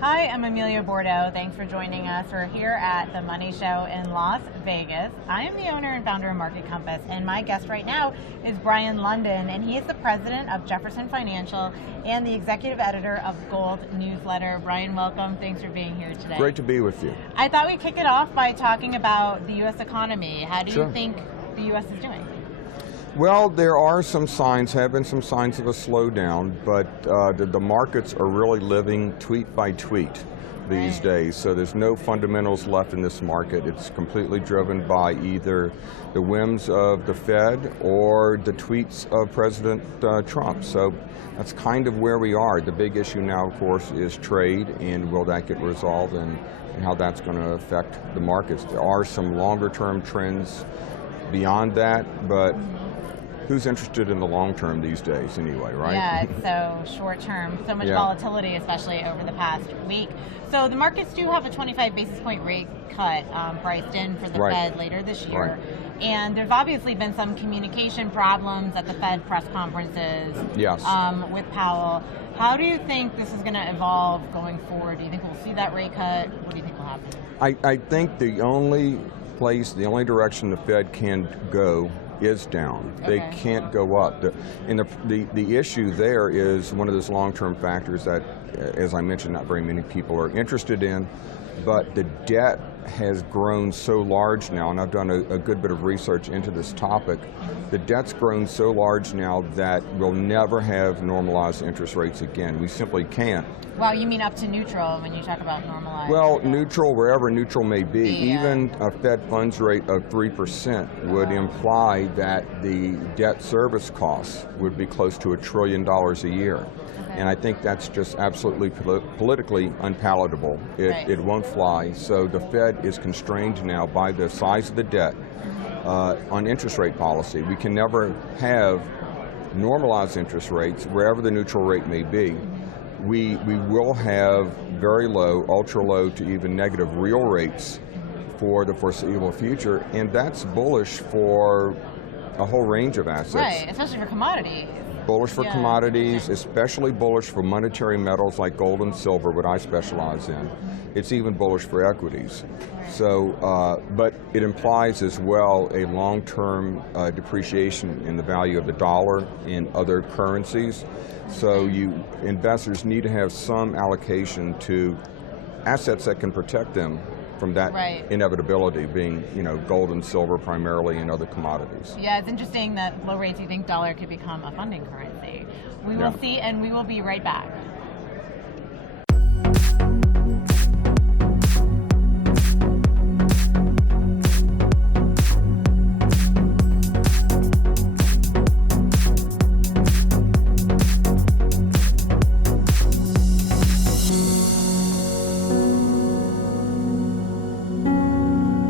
Hi, I'm Amelia Bordeaux. Thanks for joining us. We're here at the Money Show in Las Vegas. I am the owner and founder of Market Compass, and my guest right now is Brien Ludin, and he is the president of Jefferson Financial and the executive editor of Gold Newsletter. Brien, welcome. Thanks for being here today. Great to be with you. I thought we'd kick it off by talking about the U.S. economy. How do you think the U.S. is doing? Well, there are some signs, have been some signs of a slowdown, but the markets are really living tweet by tweet these days. So there's no fundamentals left in this market. It's completely driven by either the whims of the Fed or the tweets of President Trump. So that's kind of where we are. The big issue now, of course, is trade, and will that get resolved, and how that's going to affect the markets. There are some longer term trends beyond that, but who's interested in the long term these days anyway, right? Yeah, it's so short term, so much volatility, especially over the past week. So the markets do have a 25 basis point rate cut priced in for the Fed later this year. And there's obviously been some communication problems at the Fed press conferences with Powell. How do you think this is going to evolve going forward? Do you think we'll see that rate cut? What do you think will happen? I think the only direction the Fed can go is down. They can't go up. The issue there is one of those long-term factors that, as I mentioned, not very many people are interested in, but the debt has grown so large now, and I've done a good bit of research into this topic. The debt's grown so large now that we'll never have normalized interest rates again. We simply can't. Well, you mean up to neutral when you talk about normalized? Well, neutral, wherever neutral may be. Even a Fed funds rate of 3% would imply that the debt service costs would be close to $1 trillion a year. And I think that's just absolutely politically unpalatable. It won't fly. So the Fed is constrained now by the size of the debt on interest rate policy. We can never have normalized interest rates wherever the neutral rate may be. We will have very low, ultra low to even negative real rates for the foreseeable future, and that's bullish for a whole range of assets. Right, especially for commodities. Bullish for commodities, especially bullish for monetary metals like gold and silver, what I specialize in. It's even bullish for equities. So, but it implies as well a long-term depreciation in the value of the dollar in other currencies. So investors need to have some allocation to assets that can protect them from that inevitability, being gold and silver primarily, and other commodities. Yeah, it's interesting that low rates, you think dollar could become a funding currency. We will see, and we will be right back.